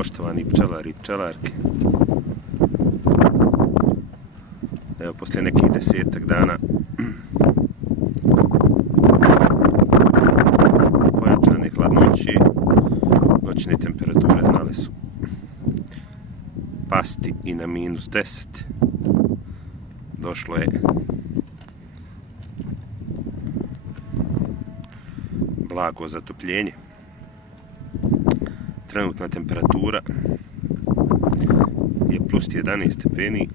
poštovani pčelari i pčelarke. Evo, poslije nekih 10 dana pojačane hladnoći, noćne temperature znale su pasti i na -10. Došlo je blago zatopljenje. Trenutna temperatura je +11 stepeni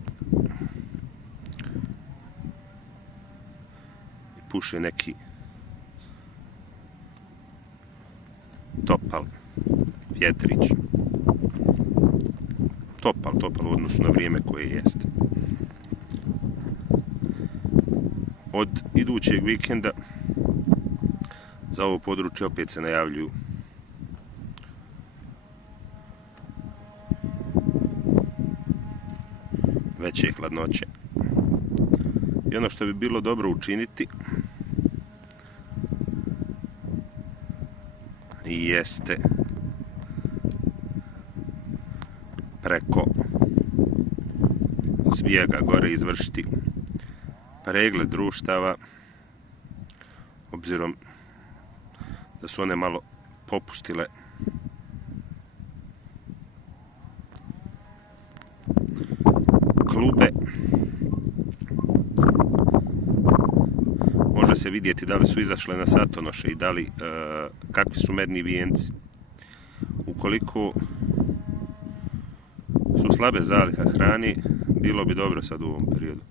i puše neki topal vjetrić. Topal u odnosu na vrijeme koje jeste. Od idućeg vikenda za ovo područje opet se najavljuju veće hladnoće. I ono što bi bilo dobro učiniti jeste preko Zbjega gore izvršiti pregled društava, obzirom da su one malo popustile klube. Može se vidjeti da li su izašle na satonoše i da li kakvi su medni vijenci. Ukoliko su slabe zaliha hrane, bilo bi dobro sad u ovom periodu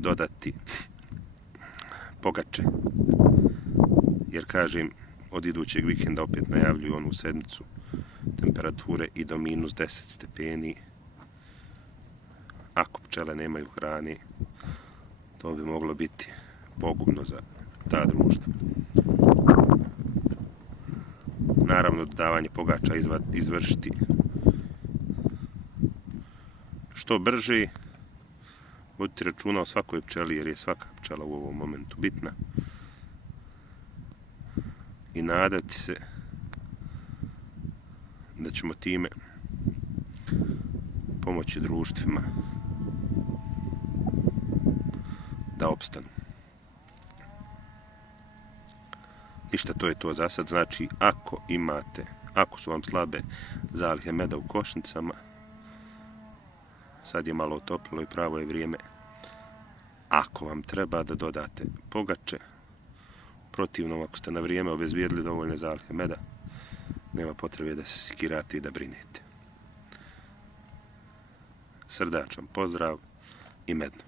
dodati pogače, jer kažem, od idućeg vikenda opet najavljuju onu sedmicu temperature i do -10 stepeni. Ako pčele nemaju hrane, to bi moglo biti pogubno za ta društva. Naravno, dodavanje pogača izvršiti što brže. Vodite računa o svakoj pčeli, jer je svaka pčela u ovom momentu bitna. I nadati se da ćemo time pomoći društvima da opstanu. Ništa, to je to za sad. Znači, ako su vam slabe zalihe meda u košnicama, sad je malo otoplilo i pravo je vrijeme. Ako vam treba da dodate pogače, protivno, ako ste na vrijeme obezbijedili dovoljne zalihe meda, nema potrebe da se sikirate i da brinete. Srdačan pozdrav i medno.